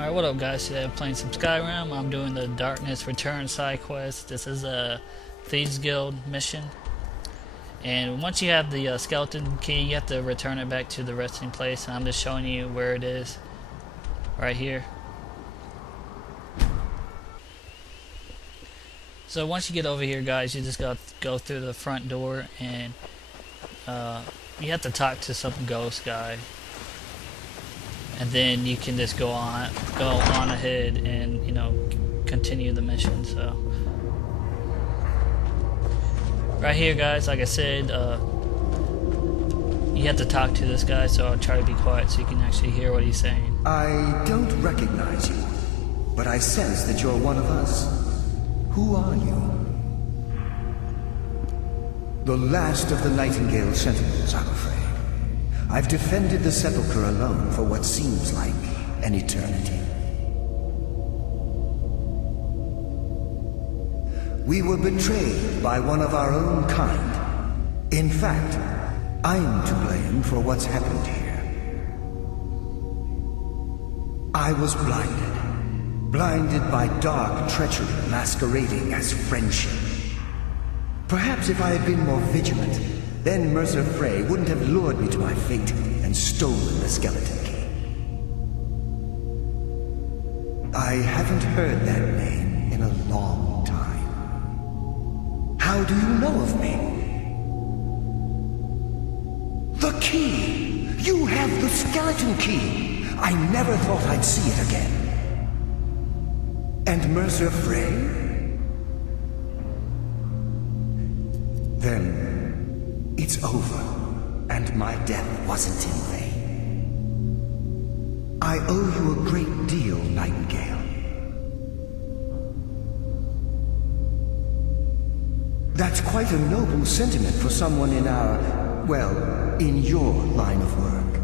Alright, what up guys? Today I'm playing some Skyrim. I'm doing the Darkness Return side quest. This is a Thieves Guild mission. And once you have the skeleton key, you have to return it back to the resting place. And I'm just showing you where it is. Right here. So once you get over here guys, you just got to go through the front door. And you have to talk to some ghost guy. And then you can just go on ahead and, you know, continue the mission. So right here guys, like I said, you have to talk to this guy, so I'll try to be quiet so you can actually hear what he's saying. I don't recognize you, but I sense that you're one of us. Who are you? The last of the Nightingale Sentinels, I'm afraid. I've defended the sepulchre alone for what seems like an eternity. We were betrayed by one of our own kind. In fact, I'm to blame for what's happened here. I was blinded by dark treachery masquerading as friendship. Perhaps if I had been more vigilant, then Mercer Frey wouldn't have lured me to my fate and stolen the skeleton key. I haven't heard that name in a long time. How do you know of me? The key! You have the skeleton key! I never thought I'd see it again. And Mercer Frey? Then it's over, and my death wasn't in vain. I owe you a great deal, Nightingale. That's quite a noble sentiment for someone in our, well, in your line of work.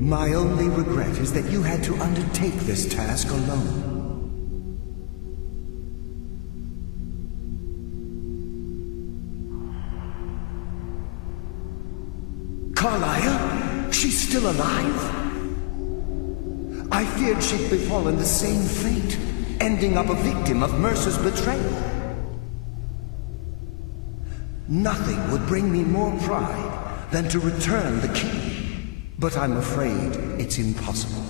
My only regret is that you had to undertake this task alone. Carlia? She's still alive? I feared she'd befallen the same fate, ending up a victim of Mercer's betrayal. Nothing would bring me more pride than to return the key, but I'm afraid it's impossible.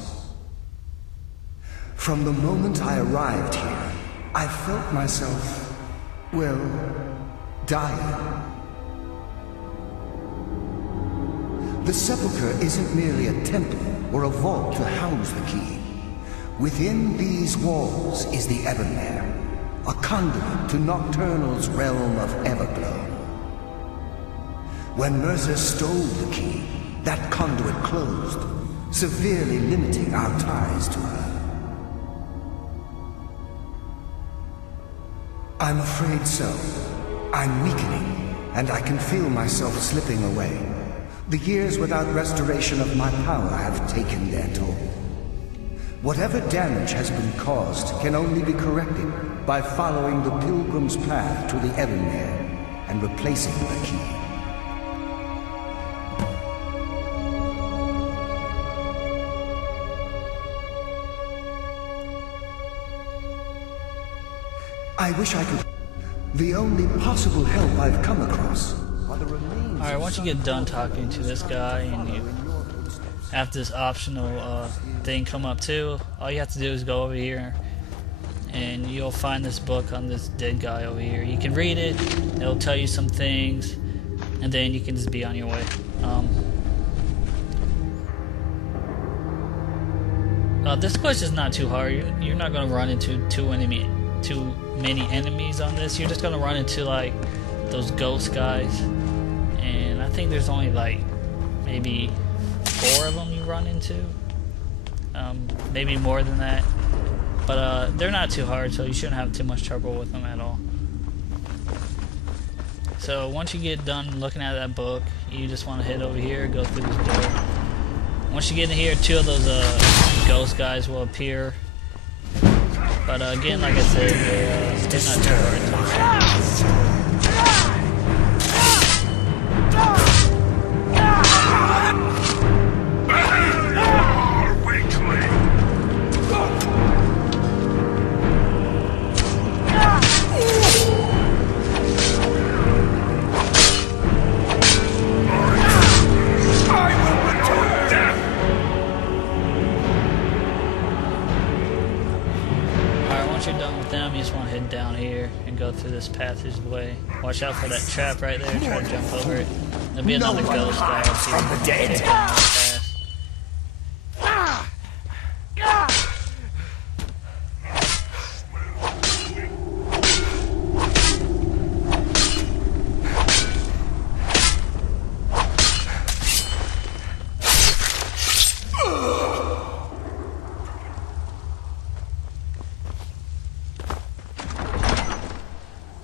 From the moment I arrived here, I felt myself, well, dying. The sepulchre isn't merely a temple or a vault to house the key. Within these walls is the Evermare, a conduit to Nocturnal's realm of Everglow. When Mercer stole the key, that conduit closed, severely limiting our ties to her. I'm afraid so. I'm weakening, and I can feel myself slipping away. The years without restoration of my power have taken their toll. Whatever damage has been caused can only be corrected by following the pilgrim's path to the Evermare and replacing the key. I wish I could. The only possible help I've come across are the remains. Alright, once you get done talking to this guy and you have this optional thing come up too, all you have to do is go over here and you'll find this book on this dead guy over here. You can read it, it'll tell you some things, and then you can just be on your way. This quest is not too hard. You're not going to run into too many enemies on this. You're just going to run into like those ghost guys. I think there's only like maybe 4 of them you run into, maybe more than that, but they're not too hard, so you shouldn't have too much trouble with them at all. So once you get done looking at that book, you just want to head over here, go through this door. Once you get in here, 2 of those ghost guys will appear, but again, like I said, they're not too hard. Weakling! them, you just want to head down here and go through this passageway. Watch out for that trap right there. Try to jump over it. There'll be another ghost guy up here. From the dead.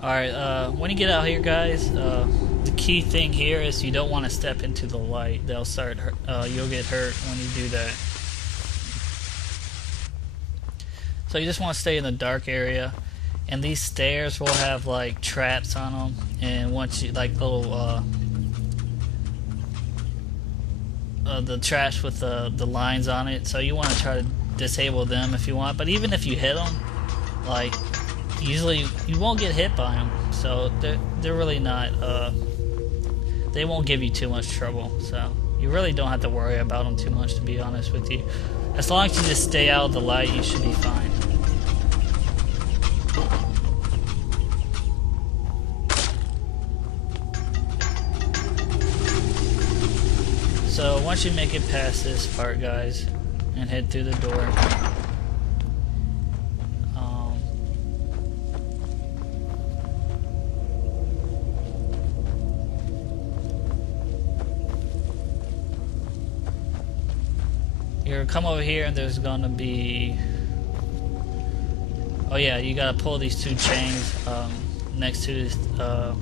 Alright, when you get out here, guys, the key thing here is you don't want to step into the light. They'll start, you'll get hurt when you do that. So you just want to stay in the dark area, and these stairs will have like traps on them, and once you, like little, the traps with the lines on it, so you want to try to disable them if you want, but even if you hit them, like, usually you won't get hit by them, so they're really not, they won't give you too much trouble, so you really don't have to worry about them too much, to be honest with you. As long as you just stay out of the light, you should be fine. So once you make it past this part, guys, and head through the door, you're gonna come over here, and there's gonna be, oh yeah, you gotta pull these two chains next to this,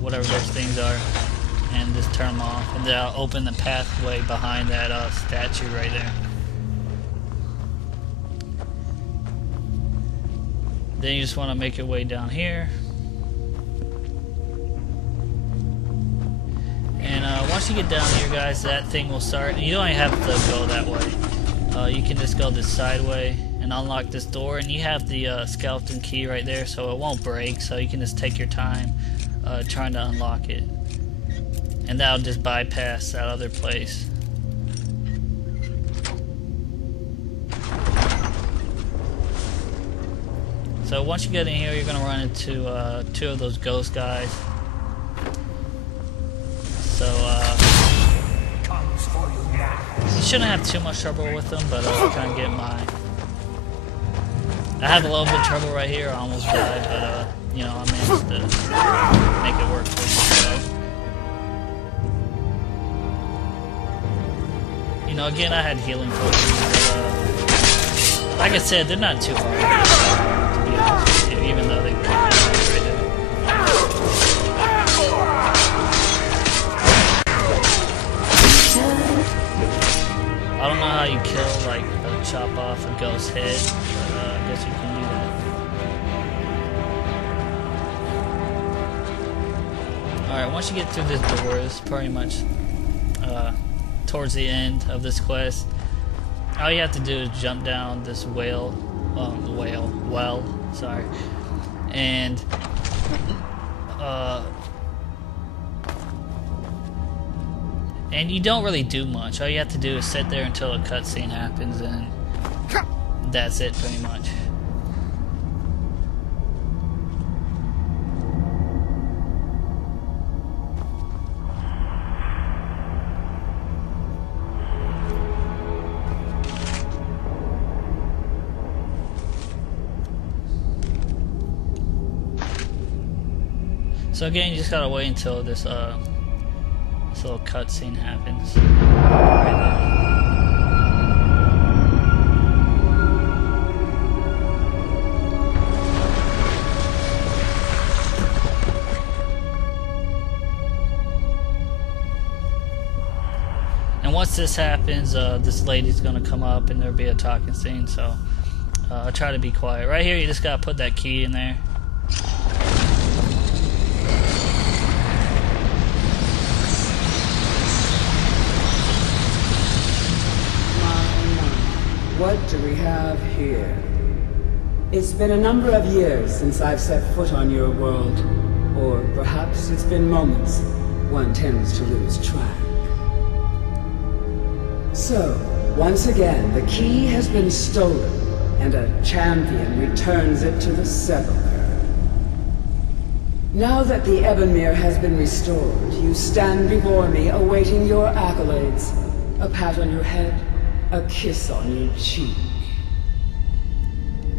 whatever those things are, and just turn them off, and they'll open the pathway behind that statue right there. Then you just want to make your way down here, and once you get down here, guys, that thing will start, and you don't even have to go that way. You can just go this side way and unlock this door, and you have the skeleton key right there, so it won't break, so you can just take your time trying to unlock it, and that'll just bypass that other place. So once you get in here, you're going to run into two of those ghost guys. So you shouldn't have too much trouble with them, but I'll kind of get mine. I had a little bit of trouble right here. I almost died, but you know, I managed to make it work for me. So, you know, again, I had healing potions. But, like I said, they're not too hard, to be honest with you, even though they break right there. I don't know how you kill, like, chop off a ghost head, but I guess you can do that. Alright, once you get through this door, it's pretty much towards the end of this quest. All you have to do is jump down this well, sorry, and you don't really do much. All you have to do is sit there until a cutscene happens, and that's it, pretty much. So again, you just gotta wait until this little cutscene happens. Right there. And once this happens, this lady's gonna come up and there'll be a talking scene, so I'll try to be quiet. Right here, you just gotta put that key in there. What do we have here? It's been a number of years since I've set foot on your world, or perhaps it's been moments. One tends to lose track. So, once again, the key has been stolen, and a champion returns it to the sepulchre. Now that the Ebonmere has been restored, you stand before me awaiting your accolades. A pat on your head, a kiss on your cheek.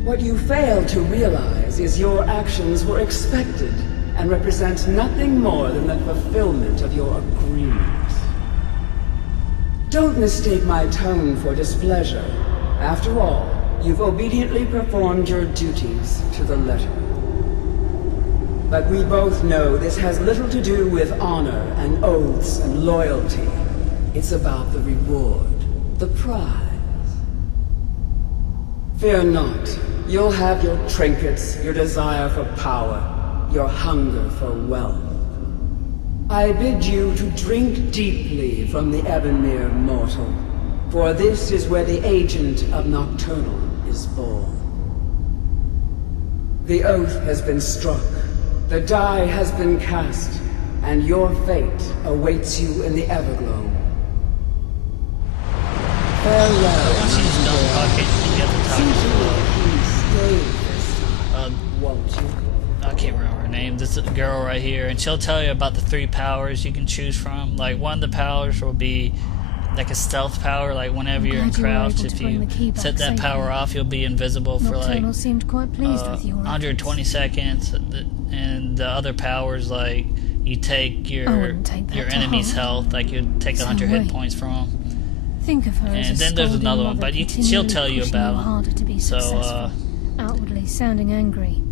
What you fail to realize is your actions were expected and represent nothing more than the fulfillment of your agreement. Don't mistake my tone for displeasure. After all, you've obediently performed your duties to the letter. But we both know this has little to do with honor and oaths and loyalty. It's about the reward, the prize. Fear not. You'll have your trinkets, your desire for power, your hunger for wealth. I bid you to drink deeply from the Ebonmere mortal, for this is where the agent of Nocturnal is born. The oath has been struck. The die has been cast, and your fate awaits you in the Everglow. Farewell. Once he's done talking, you get the talking Won't you? I can't remember her name. This girl right here, and she'll tell you about the 3 powers you can choose from. Like, one of the powers will be like a stealth power, like whenever you're in crouch, if you set that power off, you'll be invisible for like 120 seconds. And the other powers, like you take your enemy's health, like you take 100 hit points from them. Think of her and as then there's another one, but she'll tell you about them. So outwardly sounding angry,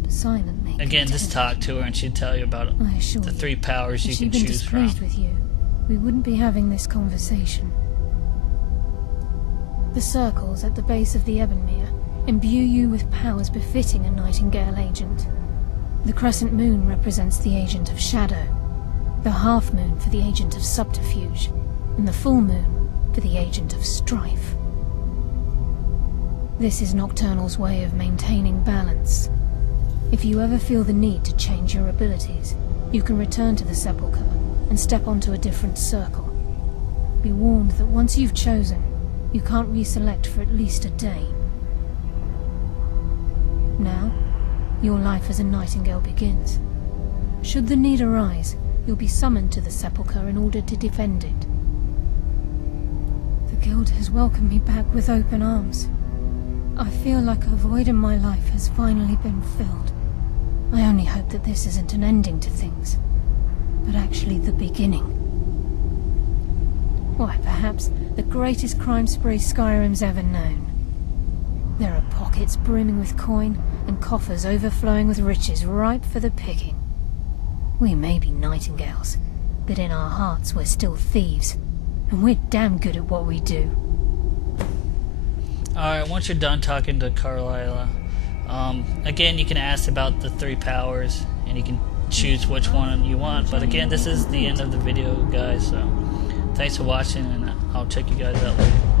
but silently again, content. just talk to her and she'll tell you about the 3 powers you can choose from. With you, we wouldn't be having this conversation. The circles at the base of the Ebonmere imbue you with powers befitting a Nightingale agent. The crescent moon represents the agent of shadow, the half moon for the agent of subterfuge, and the full moon for the agent of strife. This is Nocturnal's way of maintaining balance. If you ever feel the need to change your abilities, you can return to the Sepulchre and step onto a different circle. Be warned that once you've chosen, you can't reselect for at least a day. Now, your life as a Nightingale begins. Should the need arise, you'll be summoned to the Sepulchre in order to defend it. The Guild has welcomed me back with open arms. I feel like a void in my life has finally been filled. I only hope that this isn't an ending to things, but actually the beginning. Why, perhaps the greatest crime spree Skyrim's ever known. There are pockets brimming with coin, and coffers overflowing with riches ripe for the picking. We may be Nightingales, but in our hearts we're still thieves, and we're damn good at what we do. Alright, once you're done talking to Carlyle, again, you can ask about the 3 powers, and you can choose which one you want. But again, this is the end of the video, guys, so thanks for watching, and I'll check you guys out later.